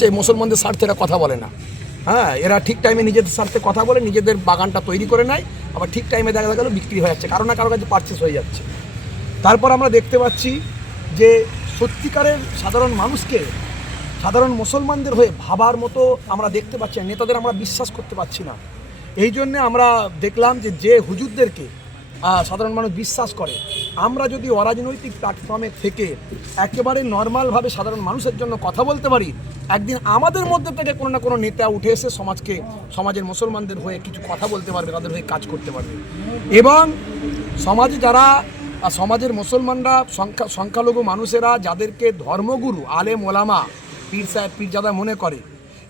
যে মুসলমানদের স্বার্থে এরা কথা বলে না। হ্যাঁ এরা ঠিক টাইমে নিজেদের স্বার্থে কথা বলে, নিজেদের বাগানটা তৈরি করে নেয়, আবার ঠিক টাইমে দেখা গেল বিক্রি হয়ে যাচ্ছে, কারও না কারও কাছে পারচেস হয়ে যাচ্ছে। তারপর আমরা দেখতে পাচ্ছি যে সত্যিকারের সাধারণ মানুষকে, সাধারণ মুসলমানদের হয়ে ভাবার মতো আমরা দেখতে পাচ্ছি নেতাদের আমরা বিশ্বাস করতে পারছি না। এই জন্যে আমরা দেখলাম যে যে হুজুরদেরকে সাধারণ মানুষ বিশ্বাস করে। আমরা যদি অরাজনৈতিক প্ল্যাটফর্মে থেকে একেবারে নর্মালভাবে সাধারণ মানুষের জন্য কথা বলতে পারি, একদিন আমাদের মধ্যে থেকে কোনো না কোনো নেতা উঠে এসে সমাজকে, সমাজের মুসলমানদের হয়ে কিছু কথা বলতে পারবে, তাদের হয়ে কাজ করতে পারবে। এবং সমাজে যারা সমাজের মুসলমানরা, সংখ্যা, সংখ্যালঘু মানুষেরা, যাদেরকে ধর্মগুরু আলে মোলামা পীর সাহেব, পীরজাদা মনে করে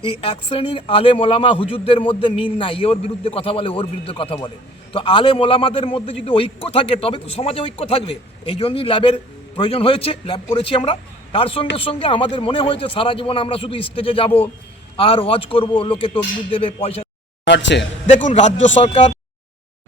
এই এক শ্রেণির আলে মোলামা হুজুরদের মধ্যে মিল নাই ওর বিরুদ্ধে কথা বলে ওর বিরুদ্ধে কথা বলে। তো আলে মোলামাদের মধ্যে যদি ঐক্য থাকে তবে তো সমাজে ঐক্য থাকবে। এই জন্যই ল্যাবের প্রয়োজন হয়েছে ল্যাব করেছি আমরা। তার সঙ্গে সঙ্গে আমাদের মনে হয়েছে সারা জীবন আমরা শুধু স্টেজে যাব আর ওয়াজ করব লোকে তকবির দেবে পয়সা দেখুন রাজ্য সরকার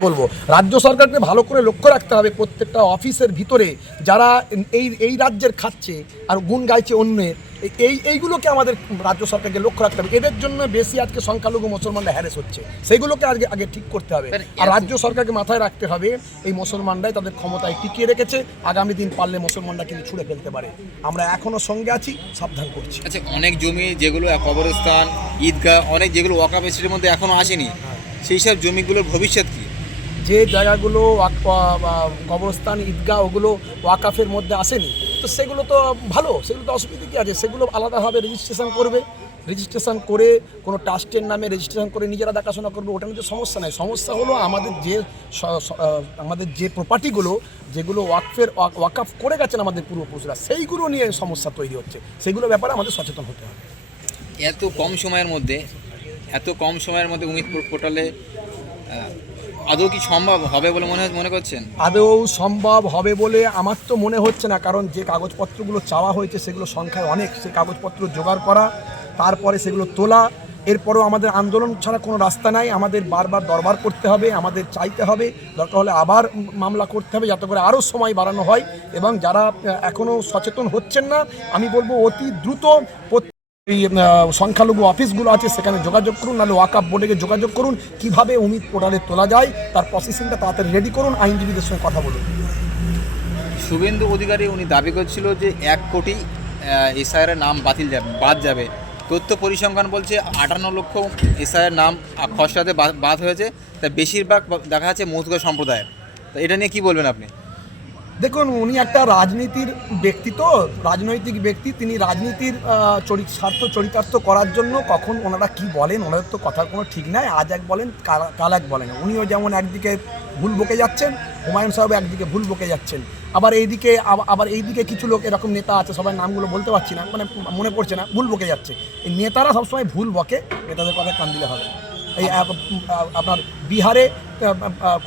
বলব। রাজ্য সরকারকে ভালো করে লক্ষ্য রাখতে হবে প্রত্যেকটা অফিসের ভিতরে যারা এই এই রাজ্যের খাচ্ছে আর গুণ গাইছে অন্যের। এই- এই এইগুলোকে আমাদের রাজ্য সরকারকে লক্ষ্য রাখতে হবে। এদের জন্য বেশি আজকে সংখ্যালঘু মুসলমানরা হ্যারেস হচ্ছে। সেইগুলোকে আজকে আগে ঠিক করতে হবে। আর রাজ্য সরকারকে মাথায় রাখতে হবে এই মুসলমানরাই তাদের ক্ষমতায় টিকিয়ে রেখেছে। আগামী দিন পারলে মুসলমানরা কিন্তু ছুড়ে ফেলতে পারে। আমরা এখনও সঙ্গে আছি সাবধান করছি। আচ্ছা অনেক জমি যেগুলো কবরস্থান ঈদগাহ অনেক যেগুলো স্টেটের মধ্যে এখনও আসেনি সেই সব জমিগুলোর ভবিষ্যৎ কি? যে জায়গাগুলো কবরস্থান, ঈদগাহ, ওগুলো ওয়াকাফের মধ্যে আসেনি, তো সেগুলো তো ভালো, সেগুলো তো অসুবিধা কী আছে? সেগুলো আলাদাভাবে রেজিস্ট্রেশন করবে। রেজিস্ট্রেশন করে কোনো ট্রাস্টের নামে রেজিস্ট্রেশন করে নিজেরা দেখাশোনা করবে, ওটা নিয়ে সমস্যা নাই। সমস্যা হলো আমাদের যে আমাদের যে প্রপার্টিগুলো যেগুলো ওয়াকফের ওয়াক- ওয়াকাফ করে গেছেন আমাদের পূর্বপুরুষরা সেইগুলো নিয়ে সমস্যা তৈরি হচ্ছে। সেগুলো ব্যাপারে আমাদের সচেতন হতে হবে। এত কম সময়ের মধ্যে, এত কম সময়ের মধ্যে উমিদপুর পোর্টালে আদৌ কি সম্ভব হবে বলে মনে মনে করছেন? আদৌ সম্ভব হবে বলে আমার তো মনে হচ্ছে না, কারণ যে কাগজপত্রগুলো চাওয়া হয়েছে সেগুলো সংখ্যায় অনেক। সেই কাগজপত্র জোগাড় করা, তারপরে সেগুলো তোলা, এরপরেও আমাদের আন্দোলন ছাড়া কোনো রাস্তা নাই। আমাদের বারবার দরবার করতে হবে, আমাদের চাইতে হবে। দরকার হলে আবার মামলা করতে হবে যাতে করে আরও সময় বাড়ানো হয়। এবং যারা এখনও সচেতন হচ্ছেন না, আমি বলব অতি দ্রুত এই সংখ্যালঘু অফিসগুলো আছে, সেখানে যোগাযোগ করুন, নাহলে ওয়াকাপ বোর্ডে যোগাযোগ করুন, কীভাবে উমিদ পোর্টালে তোলা যায়, তার প্রসেসিংটা তাড়াতাড়ি রেডি করুন, আইনজীবীদের সঙ্গে কথা বলুন। শুভেন্দু অধিকারী, উনি দাবি করছিল যে এক কোটি এসআইয়ের নাম বাতিল যাবে, বাদ যাবে। তথ্য পরিসংখ্যান বলছে, আটান্ন লক্ষ এসআইয়ের নাম খসড়াতে বাদ হয়েছে। তা বেশিরভাগ দেখা যাচ্ছে মৌতুকা সম্প্রদায়ের। তা এটা নিয়ে কি বলবেন আপনি? দেখুন, উনি একটা রাজনীতির ব্যক্তি তো, রাজনৈতিক ব্যক্তি। তিনি রাজনীতির চরিত স্বার্থ চরিতার্থ করার জন্য কখন ওনারা কি বলেন, ওনাদের তো কথার কোনো ঠিক নাই। আজ এক বলেন, কাল- এক বলেন। উনিও যেমন একদিকে ভুল বকে যাচ্ছেন, হুমায়ুন সাহেব একদিকে ভুল বকে যাচ্ছেন। আবার এইদিকে, আব- আবার এইদিকে কিছু লোক এরকম নেতা আছে, সবাই নামগুলো বলতে পারছি না মানে মনে পড়ছে না, ভুল বকে যাচ্ছে। এই নেতারা সবসময় ভুল বকে, নেতাদের কথা কান দিলে হবে এই আপনার বিহারে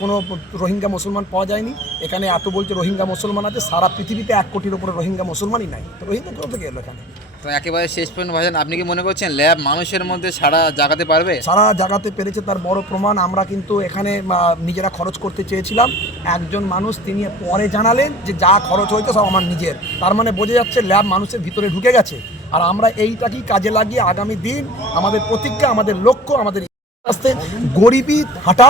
কোনো রোহিঙ্গা মুসলমান পাওয়া যায়নি। এখানে এত বলছে রোহিঙ্গা মুসলমান আছে সারা পৃথিবীতে এক কোটির উপরে রোহিঙ্গা মুসলমানই নাই। তো রোহিঙ্গা কোথা থেকে এলো এখানে? তো একেবারে শেষ পর্যন্ত ভাইজান আপনি কি মনে করছেন ল্যাব মানুষের মধ্যে সারা জাগাতে পারবে? সারা জাগাতে পেরেছে তার বড় প্রমাণ আমরা কিন্তু এখানে নিজেরা খরচ করতে চেয়েছিলাম। একজন মানুষ তিনি পরে জানালেন যে যা খরচ হয়েছে সব আমার নিজের। তার মানে বোঝা যাচ্ছে ল্যাব মানুষের ভিতরে ঢুকে গেছে। আর আমরা এইটাকেই কাজে লাগিয়ে আগামী দিন আমাদের প্রতিজ্ঞা আমাদের লক্ষ্য আমাদের আস্তে গরিবি হাঁটা